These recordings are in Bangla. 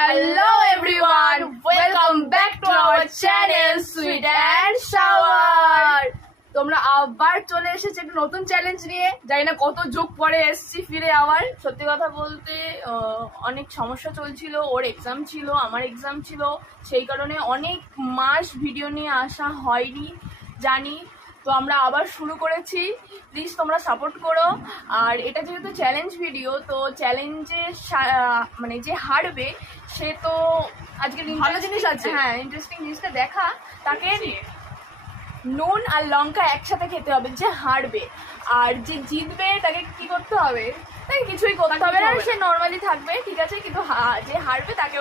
Hello everyone, welcome back to our channel Sweet and Sour. তোমরা আবার চলে এসেছে একটা নতুন চ্যালেঞ্জ নিয়ে। জানি না কত যুগ পরে এসেছি ফিরে আবার। সত্যি কথা বলতে অনেক সমস্যা চলছিল, ওর এক্সাম ছিল, আমার এক্সাম ছিল, সেই কারণে অনেক মাস ভিডিও নিয়ে আসা হয়নি জানি। তো আমরা আবার শুরু করেছি, প্লিজ তোমরা সাপোর্ট করো। আর এটা যেহেতু চ্যালেঞ্জ ভিডিও, তো চ্যালেঞ্জে মানে যে হারবে সে তো আজকে ভালো জিনিস আছে, হ্যাঁ ইন্টারেস্টিং জিনিসটা দেখা, তাকে নুন আর লঙ্কা একসাথে খেতে হবে যে হারবে। আর যে জিতবে তাকে কি করতে হবে? তাকে কিছুই করতে হবে না, সে নর্মালি থাকবে, ঠিক আছে, কিন্তু যে হারবে তাকে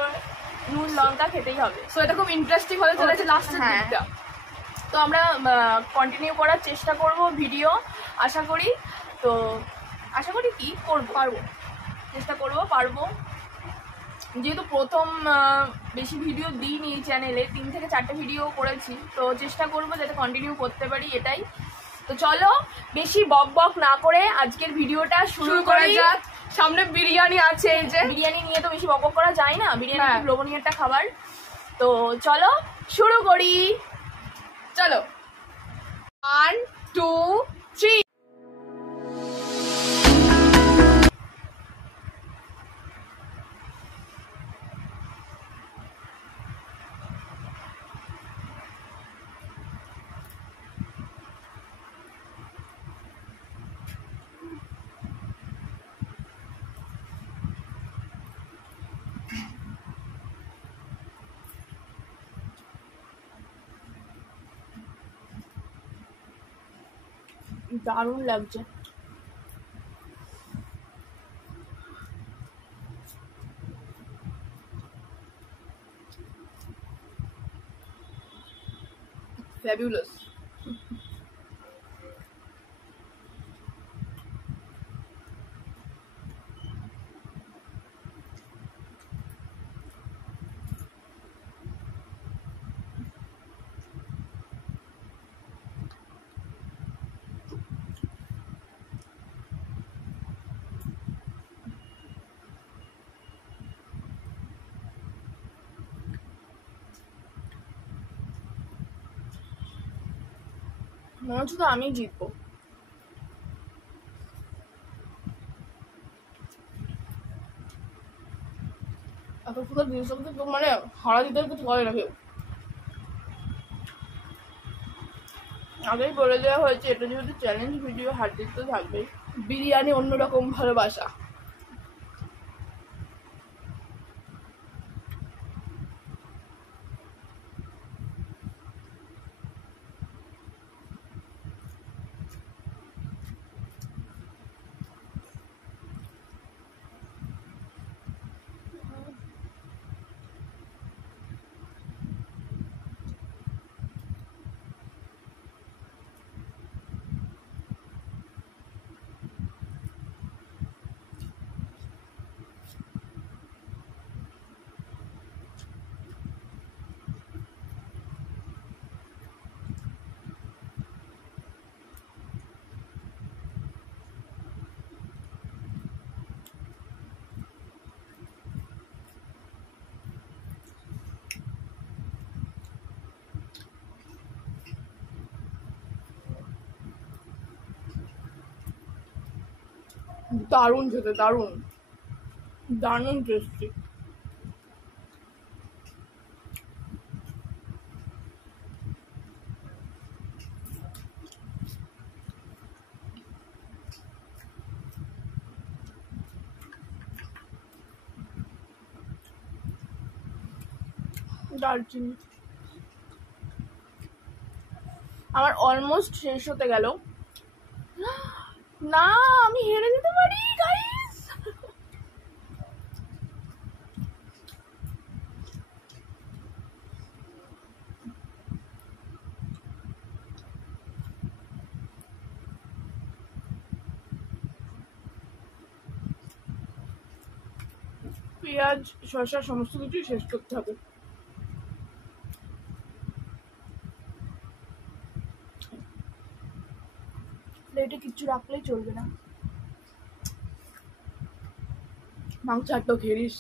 নুন লঙ্কা খেতেই হবে। সো এটা খুব ইন্টারেস্টিং হতে চলেছে লাস্টের দিকটা। তো আমরা কন্টিনিউ করার চেষ্টা করব ভিডিও, আশা করি কি পারবো, চেষ্টা করবো, পারবো। যেহেতু প্রথম বেশি ভিডিও দিইনি এই চ্যানেলে, 3 থেকে 4টে ভিডিও করেছি, তো চেষ্টা করবো যাতে কন্টিনিউ করতে পারি, এটাই। তো চলো বেশি বক না করে আজকের ভিডিওটা শুরু করা যাক। সামনে বিরিয়ানি আছে, এই যে বিরিয়ানি নিয়ে তো বেশি বক করা যায় না, বিরিয়ানি খুব লোভনীয় একটা খাবার। তো চলো শুরু করি, চলো 1 2 3। দারুণ লাগছে। ফ্যাবুলাস। মনে হচ্ছে তো আমি জিতবো। এত সুন্দর জিনিস তো মানে হারা দিতে কিছু করে না কেউ। আগেই বলে দেওয়া হয়েছে এটা যেহেতু চ্যালেঞ্জ ভিডিও, হার জিততে থাকবে। বিরিয়ানি অন্যরকম ভালোবাসা। দারুণ খেতে, দারুণ দারুণ টেস্টি। দারচিনি আমার অলমোস্ট শেষ হতে গেল। না আমি হেরে যেতে পারি গাইস। পেঁয়াজ শসা সমস্ত কিছু শেষ করতে হবে। প্লেটে কিচ্ছু রাখলেই চলবে না। মাংস তো ঘেরিস।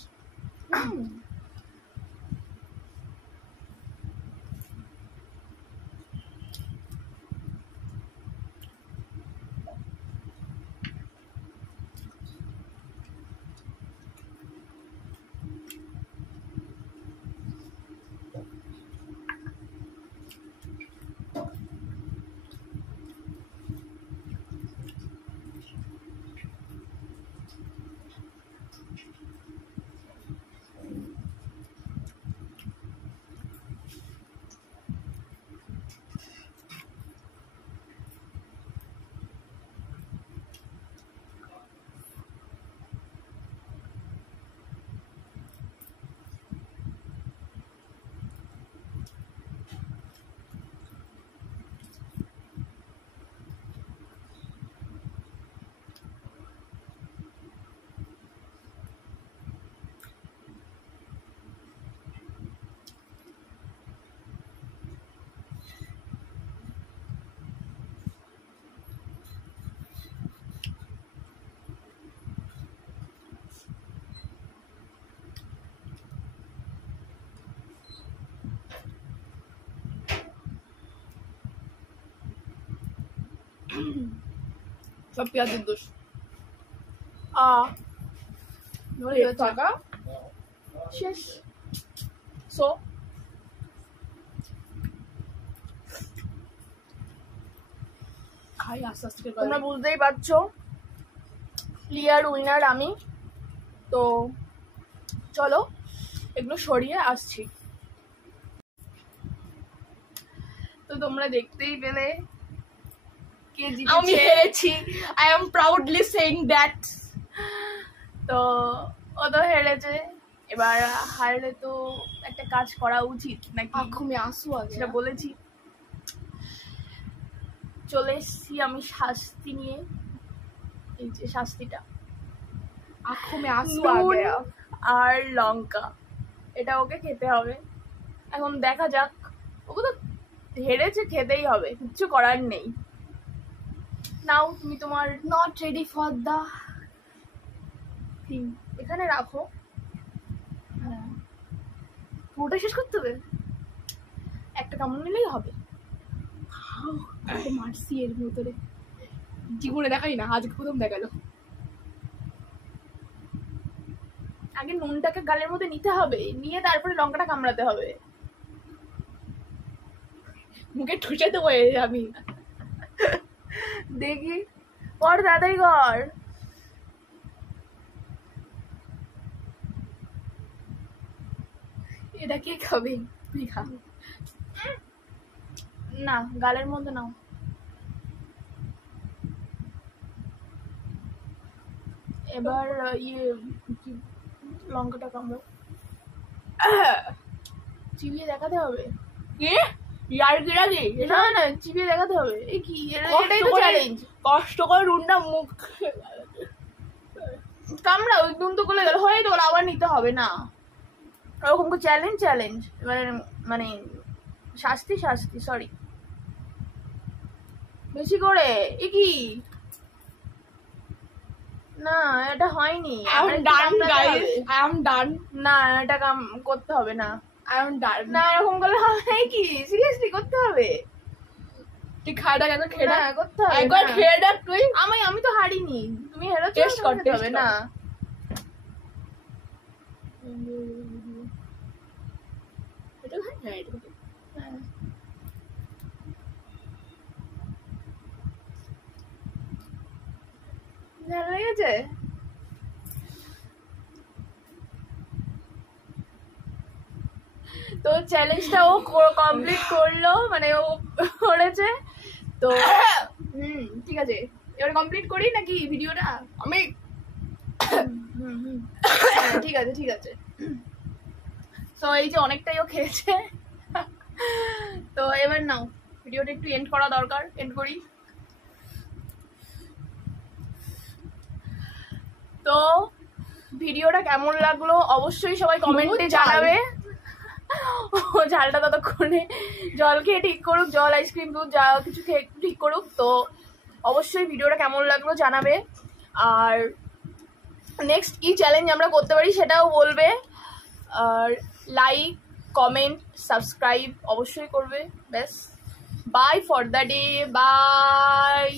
সব পেঁয়াজের দোষ। টাকা শেষ। সো খাই আস্তে আস্তে। তোমরা বুঝতেই পারছো ক্লিয়ার উইনার আমি। তো চলো এগুলো সরিয়ে আসছি। তো তোমরা দেখতেই পেলে কে জিতেছে। আমি হেরেছি। I am proudly saying that. তো ও তো হেরেছে, এবার হারলে তো একটা কাজ করা উচিত নাকি? আঁখমে আসু আছে সেটা বলেছি। চলে এসছি আমি শাস্তি নিয়ে। এই যে শাস্তিটা, আঁখমে আসু আর লঙ্কা, এটা ওকে খেতে হবে। এখন দেখা যাক, ওকে তো হেরেছে, খেতেই হবে, কিচ্ছু করার নেই। নাও তুমি তোমার not ready for the thing এখানে রাখো। হ্যাঁ, পুরোটা শেষ করতে হবে, একটা কামড় নিলেই হবে। মারছি এর ভিতরে, জীবনে দেখাই না, আজকে প্রথম দেখালো। আগে নুনটাকে গালের মধ্যে নিতে হবে, নিয়ে তারপরে লঙ্কাটা কামড়াতে হবে। মুখে ঠুসে দেবো আমি। দেখি কর, তাড়াতাড়ি কর। এটা কে খাবে? তুই খা না, গালের মধ্যে নাও। এবার ইয়ে লঙ্কাটা কামড়ো, চিবিয়ে দেখাতে হবে। কি ইয়ার গিরাগি? না না, চিবিয়ে দেখাতে হবে। এই কি, এটাই তো চ্যালেঞ্জ। কষ্ট করে নুনটা মুখ কামড়া, ওই নুন তো গলে গেল, হয়ে তো আবার নিতে হবে না। ওরকম চ্যালেঞ্জ মানে শাস্তি সরি, বেশি করে। এ কি না, এটা হয়নি। না, এটা করতে হবে না। না, এরকম করলে হবে কি? সিরিয়াসলি করতে হবে। তুই খাওয়া কেন? খেয়ে করতে হবে, একবার খেয়ে দেখ তুই। আমি তো হারিনি, তুমি হেরেছো। টেস্ট করতে হবে না। এটা হ্যাঁ, এটা ভালো লেগেছে। তো চ্যালেঞ্জটা ও কমপ্লিট করলো, মানে ও করেছে। তো ঠিক আছে, এবার কমপ্লিট করি নাকি ভিডিওটা? আমি ঠিক আছে। তো এই যে অনেকটাই ও খেয়েছে। তো এবার নাও, ভিডিওটা একটু এন্ড করা দরকার, এন্ড করি। তো ভিডিওটা কেমন লাগলো অবশ্যই সবাই কমেন্টে জানাবে। ও ঝালটা ততক্ষণে জল খেয়ে ঠিক করুক, জল আইসক্রিম দুধ যা কিছু খেয়ে ঠিক করুক। তো অবশ্যই ভিডিওটা কেমন লাগলো জানাবে, আর নেক্সট কি চ্যালেঞ্জ আমরা করতে পারি সেটাও বলবে। আর লাইক, কমেন্ট, সাবস্ক্রাইব অবশ্যই করবে। ব্যাস, bye for the day, by.